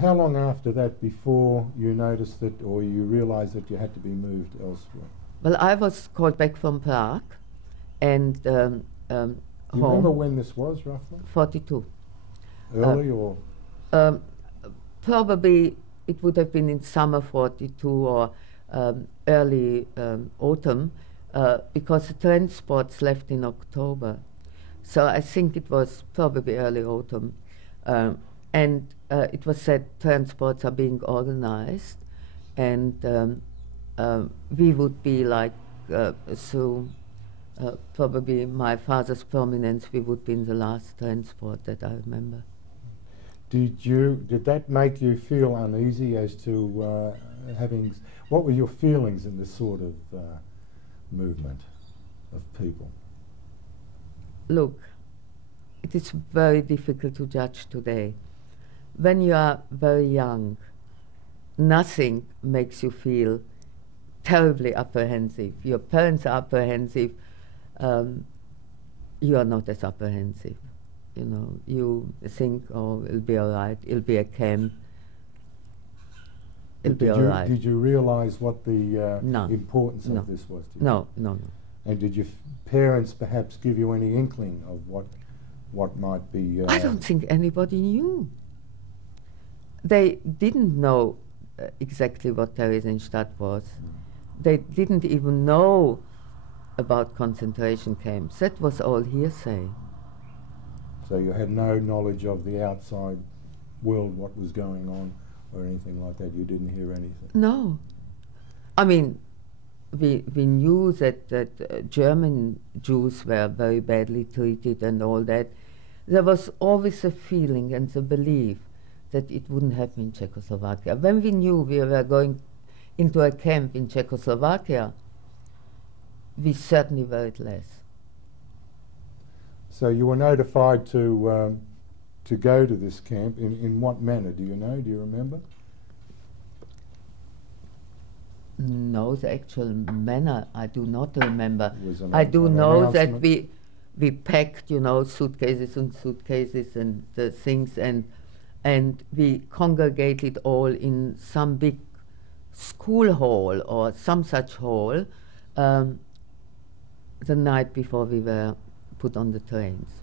How long after that before you noticed that, or you realised that you had to be moved elsewhere? Well, I was called back from Prague, and Do you remember when this was, roughly? 42. Early or? Probably it would have been in summer 42 or early autumn, because the transports left in October. So I think it was probably early autumn. And it was said transports are being organized, and we would be like, through probably my father's prominence, we would be in the last transport that I remember. Did that make you feel uneasy as to what were your feelings in this sort of movement of people? Look, it is very difficult to judge today. When you are very young, nothing makes you feel terribly apprehensive. Your parents are apprehensive, you are not as apprehensive. You know, you think, oh, it'll be all right, it'll be a camp, it'll be all right. Did you realise what the No. importance No. of this was to you? No, no, no. And did your parents perhaps give you any inkling of what might be... I don't think anybody knew. They didn't know exactly what Theresienstadt was. They didn't even know about concentration camps. That was all hearsay. So you had no knowledge of the outside world, what was going on, or anything like that? You didn't hear anything? No. I mean, we knew that German Jews were very badly treated and all that. There was always a feeling and the belief that it wouldn't happen in Czechoslovakia. When we knew we were going into a camp in Czechoslovakia, we certainly worried less. So you were notified to go to this camp. In what manner? Do you know? Do you remember? No, the actual manner I do not remember. I do know that we packed, you know, suitcases and the things, and we congregated all in some big school hall or some such hall the night before we were put on the trains.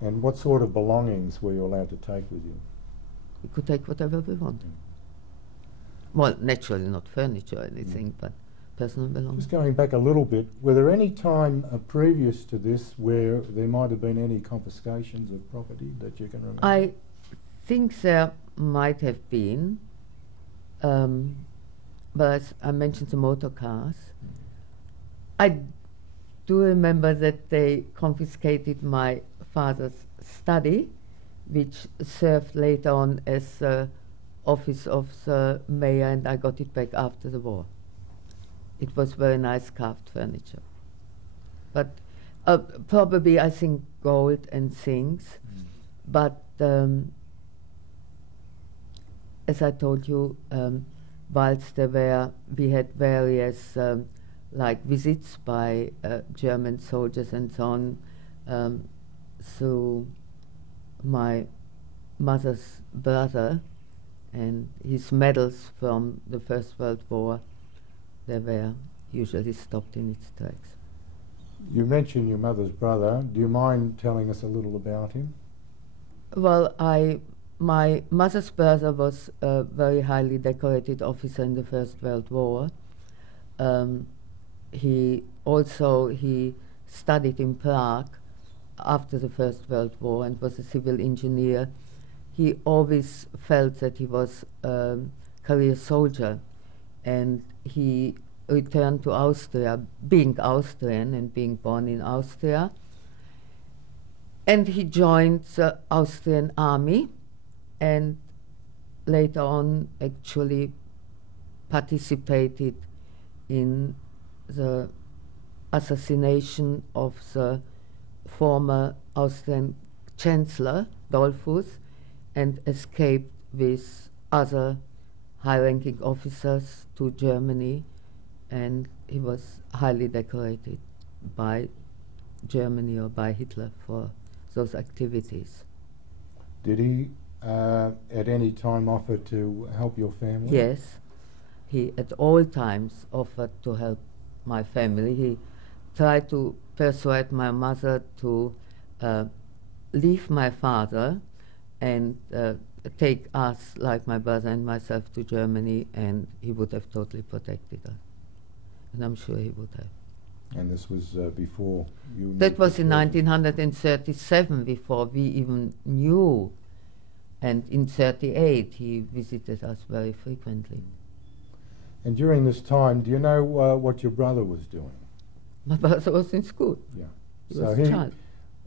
And what sort of belongings were you allowed to take with you? We could take whatever we wanted. Well, naturally not furniture or anything, but personal belongings. Just going back a little bit, were there any time previous to this where there might have been any confiscations of property that you can remember? I think there might have been, but as I mentioned the motor cars. I do remember that they confiscated my father's study, which served later on as office of the mayor, and I got it back after the war. It was very nice carved furniture. But probably, I think, gold and things. But as I told you, whilst we had various like visits by German soldiers and so on, through my mother's brother and his medals from the First World War, they were usually stopped in its tracks. You mentioned your mother's brother. Do you mind telling us a little about him? Well, my mother's brother was a very highly decorated officer in the First World War. He studied in Prague after the First World War and was a civil engineer. He always felt that he was a career soldier, and he returned to Austria, being Austrian and being born in Austria. And he joined the Austrian army, and later on actually participated in the assassination of the former Austrian Chancellor, Dollfuss, and escaped with other high-ranking officers to Germany, and he was highly decorated by Germany or by Hitler for those activities. Did he at any time offered to help your family? Yes, he at all times offered to help my family. He tried to persuade my mother to leave my father and take us, like my brother and myself, to Germany, and he would have totally protected us. And I'm sure he would have. And this was before you... That was in 1937, before we even knew. And in 1938, he visited us very frequently. And during this time, do you know what your brother was doing? My brother was in school. Yeah. He was a child.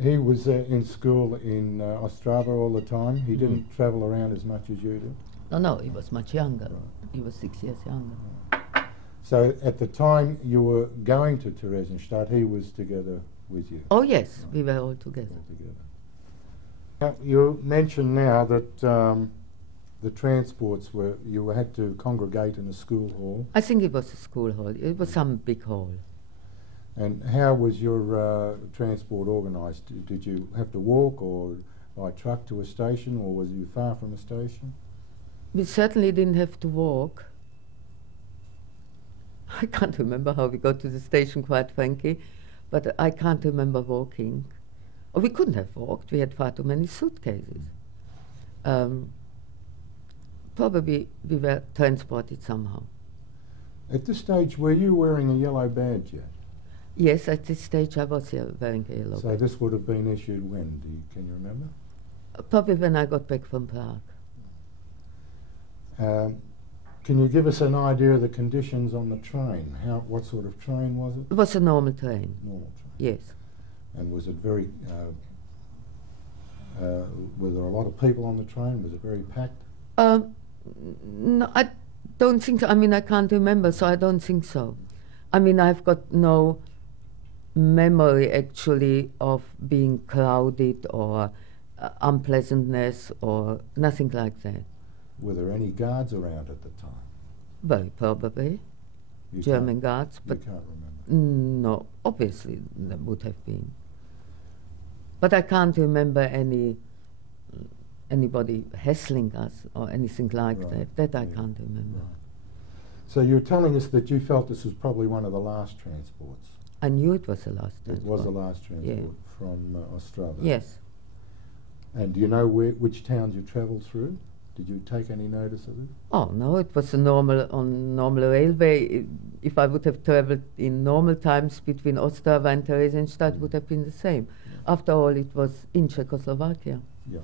He was in school in Ostrava all the time? He didn't travel around as much as you did? No, he was much younger. Right. He was 6 years younger. So at the time you were going to Theresienstadt, he was together with you? Oh yes, we were all together. Now, you mentioned now that the transports were, you had to congregate in a school hall. I think it was a school hall. It was some big hall. And how was your transport organised? Did you have to walk or by truck to a station, or was you far from a station? We certainly didn't have to walk. I can't remember how we got to the station, quite frankly, but I can't remember walking. Oh, we couldn't have walked. We had far too many suitcases. Probably we were transported somehow. At this stage, were you wearing a yellow badge yet? Yes, at this stage I was wearing a yellow badge. So this would have been issued when? Can you remember? Probably when I got back from Prague. Can you give us an idea of the conditions on the train? What sort of train was it? It was a normal train. Normal train. Yes. And was it very... were there a lot of people on the train? Was it very packed? No, I don't think so. I mean, I can't remember, so I don't think so. I mean, I've got no memory, actually, of being crowded or unpleasantness or nothing like that. Were there any guards around at the time? Very probably. German guards. But you can't remember? No, obviously there would have been. But I can't remember anybody hassling us or anything like that. That I can't remember. Right. So you're telling us that you felt this was probably one of the last transports? I knew it was the last transport. It was the last transport from Ostrava? Yes. And do you know which towns you travelled through? Did you take any notice of it? Oh no, it was a normal railway. If I would have travelled in normal times between Ostrava and Theresienstadt, it would have been the same. Yeah. After all, it was in Czechoslovakia. Yeah.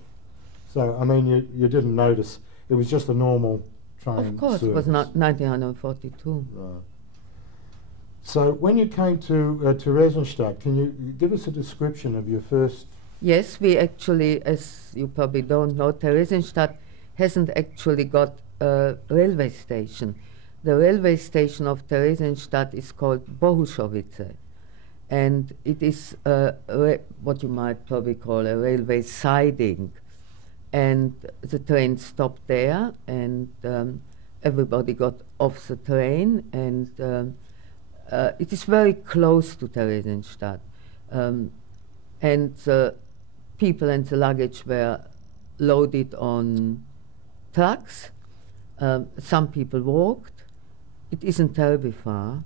So I mean, you didn't notice. It was just a normal train Of course, service. it was not 1942. Right. So when you came to Theresienstadt, can you give us a description of your first... Yes, we actually, as you probably don't know, Theresienstadt hasn't actually got a railway station. The railway station of Theresienstadt is called Bohuschowice, and it is what you might probably call a railway siding. And the train stopped there, and everybody got off the train, and it is very close to Theresienstadt. And the people and the luggage were loaded on trucks. Some people walked. It isn't terribly far.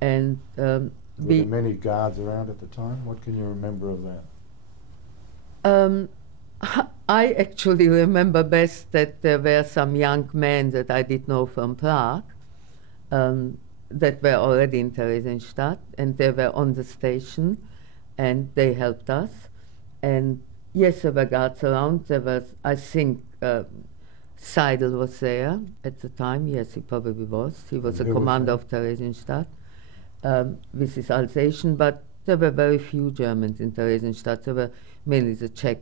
And were there many guards around at the time? What can you remember of that? I actually remember best that there were some young men that I did know from Prague that were already in Theresienstadt, and they were on the station, and they helped us. And yes, there were guards around. There was, I think, Seidel was there at the time. Yes, he probably was. He was a commander of Theresienstadt with his Alsatian, but there were very few Germans in Theresienstadt. There were mainly the Czech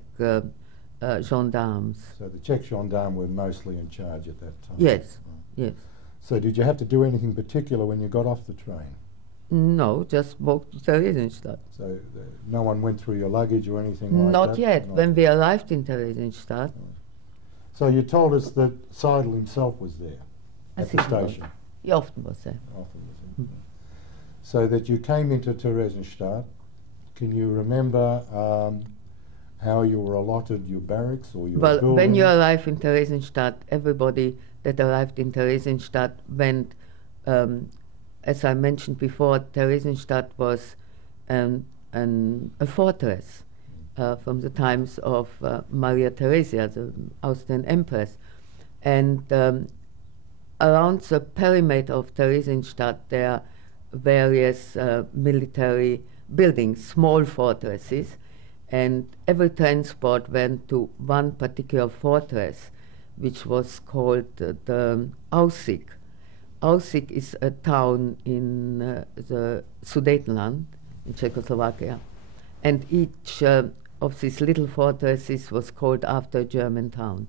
gendarmes. So the Czech gendarmes were mostly in charge at that time? Yes, yes. So did you have to do anything particular when you got off the train? No, just walked to Theresienstadt. So no one went through your luggage or anything like that? Not yet. When we arrived in Theresienstadt. So you told us that Seidel himself was there at the station? He often was there. Often was there. So that you came into Theresienstadt. Can you remember how you were allotted your barracks or your Well, building? when you arrive in Theresienstadt, everybody that arrived in Theresienstadt went, as I mentioned before, Theresienstadt was a fortress from the times of Maria Theresia, the Austrian Empress. And around the perimeter of Theresienstadt, there are various military buildings, small fortresses, and every transport went to one particular fortress, which was called the Aussig. Aussig is a town in the Sudetenland, in Czechoslovakia, and each of these little fortresses was called after a German town.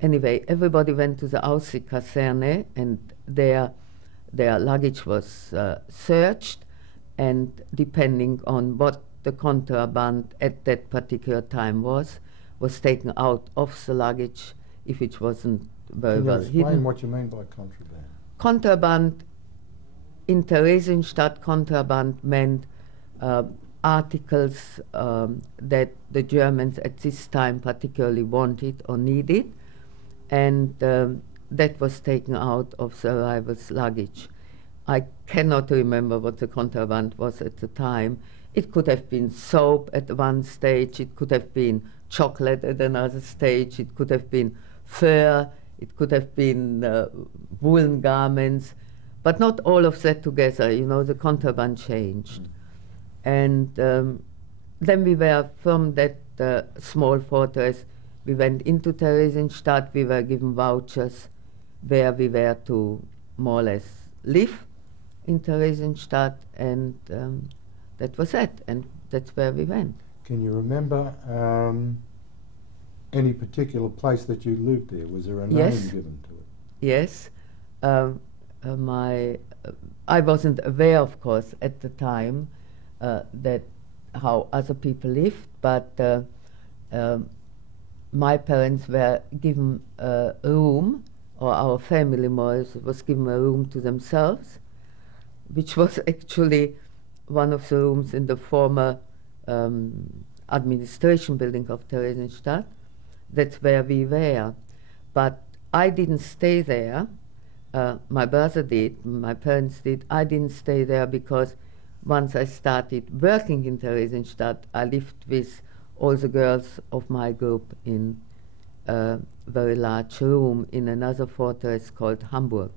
Anyway, everybody went to the Aussig Kaserne, and their luggage was searched, and depending on what the contraband at that particular time was taken out of the luggage if it wasn't very well hidden. Can you explain what you mean by contraband? Contraband, in Theresienstadt, contraband meant articles that the Germans at this time particularly wanted or needed, and that was taken out of the arrivals' luggage. I cannot remember what the contraband was at the time. It could have been soap at one stage, it could have been chocolate at another stage, it could have been fur, it could have been woolen garments, but not all of that together. You know, the contraband changed. And then we were, from that small fortress, we went into Theresienstadt. We were given vouchers where we were to more or less live in Theresienstadt, and that was it, and that's where we went. Can you remember any particular place that you lived there? Was there a name given to it? Yes. I wasn't aware, of course, at the time that how other people lived, but my parents were given a room, or our family more was given a room to themselves, which was actually one of the rooms in the former administration building of Theresienstadt. That's where we were. But I didn't stay there. My brother did, my parents did. I didn't stay there because once I started working in Theresienstadt, I lived with all the girls of my group in a very large room in another fortress called Hamburg.